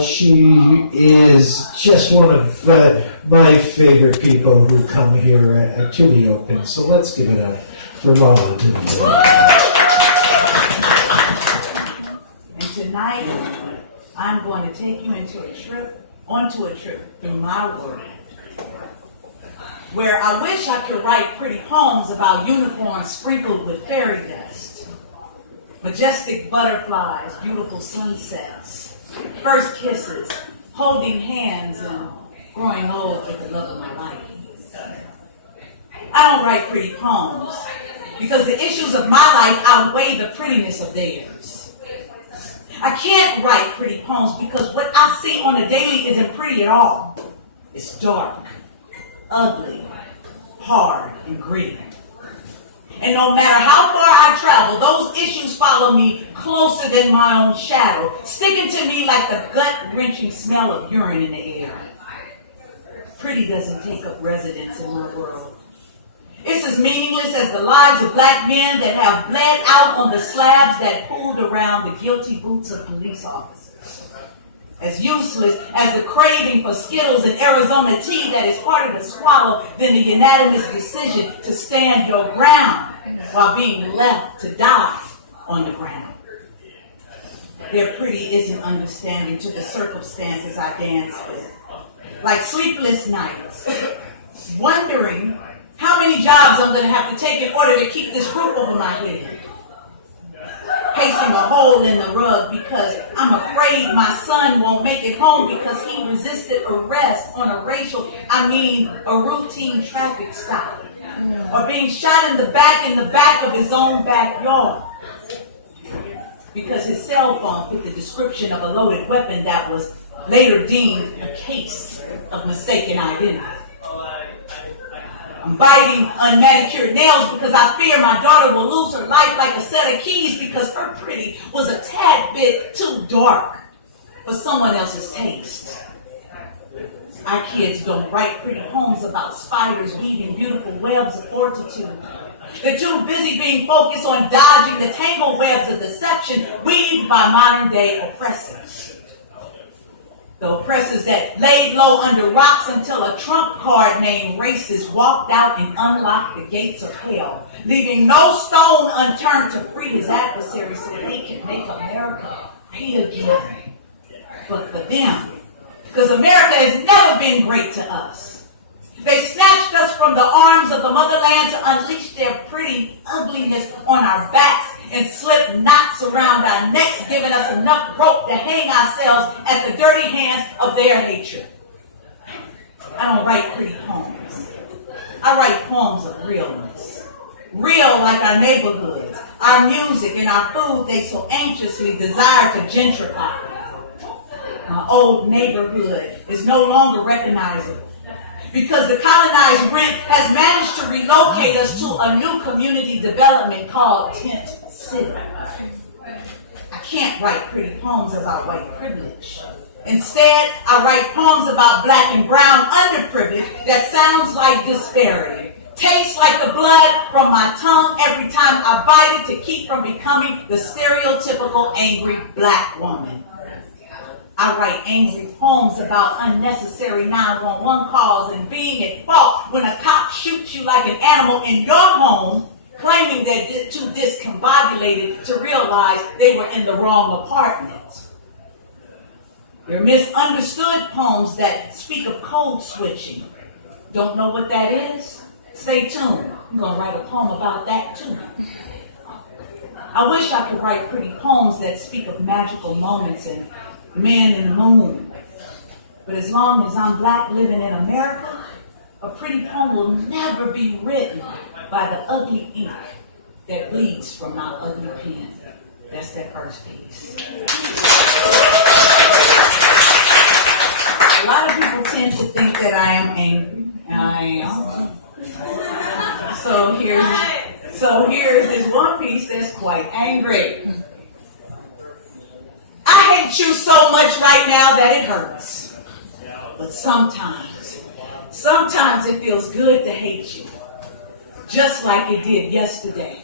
She is just one of my favorite people who come here to the Open. So let's give it up for LaLa DeVille. And tonight, I'm going to take you onto a trip through my world, where I wish I could write pretty poems about unicorns sprinkled with fairy dust, majestic butterflies, beautiful sunsets, first kisses, holding hands, and growing old with the love of my life. I don't write pretty poems because the issues of my life outweigh the prettiness of theirs. I can't write pretty poems because what I see on the daily isn't pretty at all. It's dark, ugly, hard, and gritty. And no matter how far I travel, those issues follow me closer than my own shadow, sticking to me like the gut-wrenching smell of urine in the air. Pretty doesn't take up residence in my world. It's as meaningless as the lives of black men that have bled out on the slabs that pooled around the guilty boots of police officers. As useless as the craving for Skittles and Arizona tea that is harder to swallow than the unanimous decision to stand your ground while being left to die on the ground. Their pretty isn't understanding to the circumstances I dance with. Like sleepless nights, wondering how many jobs I'm going to have to take in order to keep this roof over my head. Pacing a hole in the rug because I'm afraid my son won't make it home because he resisted arrest on a routine traffic stop. Or being shot in the back of his own backyard. Because his cell phone fit the description of a loaded weapon that was later deemed a case of mistaken identity. I'm biting unmanicured nails because I fear my daughter will lose her life like a set of keys because her pretty was a tad bit too dark for someone else's taste. Our kids don't write pretty poems about spiders weaving beautiful webs of fortitude. They're too busy being focused on dodging the tangled webs of deception weaved by modern-day oppressors. The oppressors that laid low under rocks until a trump card named racist walked out and unlocked the gates of hell, leaving no stone unturned to free his adversaries so they can make America great again. But for them, because America has never been great to us. They snatched us from the arms of the motherland to unleash their pretty ugliness on our backs and slip knots around our necks, giving us enough rope to hang ourselves at the dirty hands of their hatred. I don't write pretty poems. I write poems of realness. Real like our neighborhoods, our music, and our food they so anxiously desire to gentrify. My old neighborhood is no longer recognizable because the colonized rent has managed to relocate us to a new community development called Tent City. I can't write pretty poems about white privilege. Instead, I write poems about black and brown underprivilege that sounds like disparity. Tastes like the blood from my tongue every time I bite it to keep from becoming the stereotypical angry black woman. I write angry poems about unnecessary 911 calls and being at fault when a cop shoots you like an animal in your home, claiming they're too discombobulated to realize they were in the wrong apartment. They're misunderstood poems that speak of code switching. Don't know what that is? Stay tuned. I'm going to write a poem about that too. I wish I could write pretty poems that speak of magical moments and man in the moon. But as long as I'm black living in America, a pretty poem will never be written by the ugly ink that bleeds from my ugly pen. That's that first piece. A lot of people tend to think that I am angry, and I am. So here's this one piece that's quite angry. I hate you so much right now that it hurts. But sometimes it feels good to hate you. Just like it did yesterday.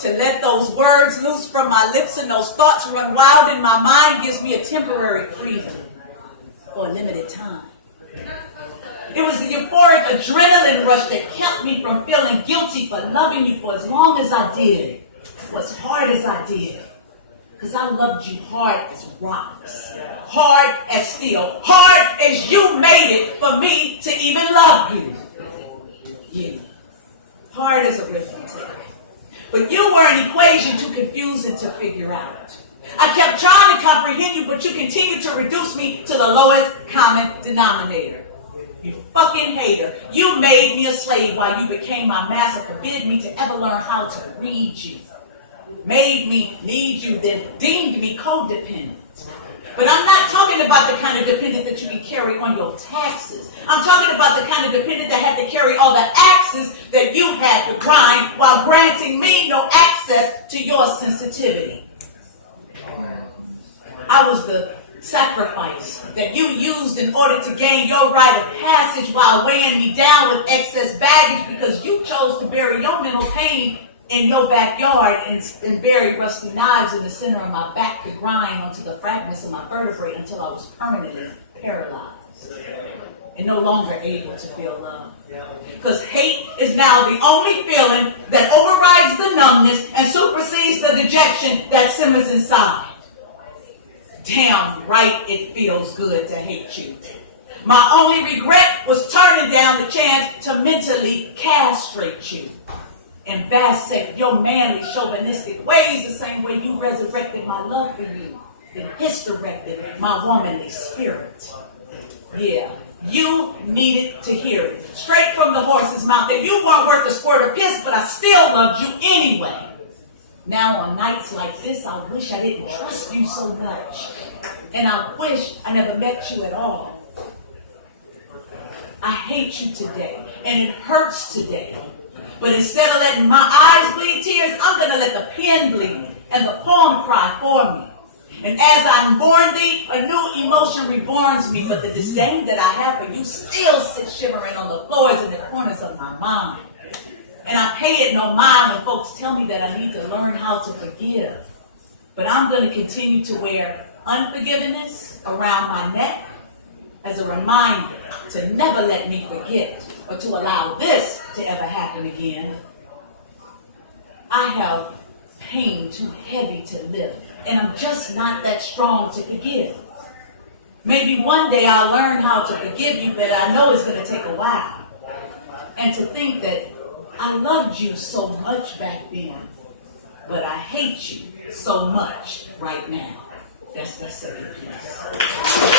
To let those words loose from my lips and those thoughts run wild in my mind gives me a temporary freedom for a limited time. It was the euphoric adrenaline rush that kept me from feeling guilty for loving you for as long as I did, for as hard as I did. Because I loved you hard as rocks, hard as steel, hard as you made it for me to even love you. Yeah, hard as arithmetic. But you were an equation too confusing to figure out. I kept trying to comprehend you, but you continued to reduce me to the lowest common denominator. You fucking hater. You made me a slave while you became my master, forbid me to ever learn how to read you. Made me need you, then deemed me codependent. But I'm not talking about the kind of dependent that you can carry on your taxes. I'm talking about the kind of dependent that had to carry all the axes that you had to grind while granting me no access to your sensitivity. I was the sacrifice that you used in order to gain your rite of passage while weighing me down with excess baggage because you chose to bury your mental pain in your backyard and bury rusty knives in the center of my back to grind onto the fragments of my vertebrae until I was permanently paralyzed and no longer able to feel love. Because hate is now the only feeling that overrides the numbness and supersedes the dejection that simmers inside. Damn right it feels good to hate you. My only regret was turning down the chance to mentally castrate you and vacate your manly chauvinistic ways the same way you resurrected my love for you, then hysterected my womanly spirit. Yeah, you needed to hear it straight from the horse's mouth that you weren't worth a squirt of piss, but I still loved you anyway. Now on nights like this, I wish I didn't trust you so much. And I wish I never met you at all. I hate you today, and it hurts today. But instead of letting my eyes bleed tears, I'm going to let the pen bleed and the poem cry for me. And as I'm born thee, a new emotion reborns me, but the disdain that I have for you still sits shivering on the floors and the corners of my mind. And I pay it no mind when folks tell me that I need to learn how to forgive. But I'm going to continue to wear unforgiveness around my neck as a reminder to never let me forget or to allow this to ever happen again. I have pain too heavy to lift, and I'm just not that strong to forgive. Maybe one day I'll learn how to forgive you, but I know it's going to take a while. And to think that I loved you so much back then, but I hate you so much right now. That's the second piece.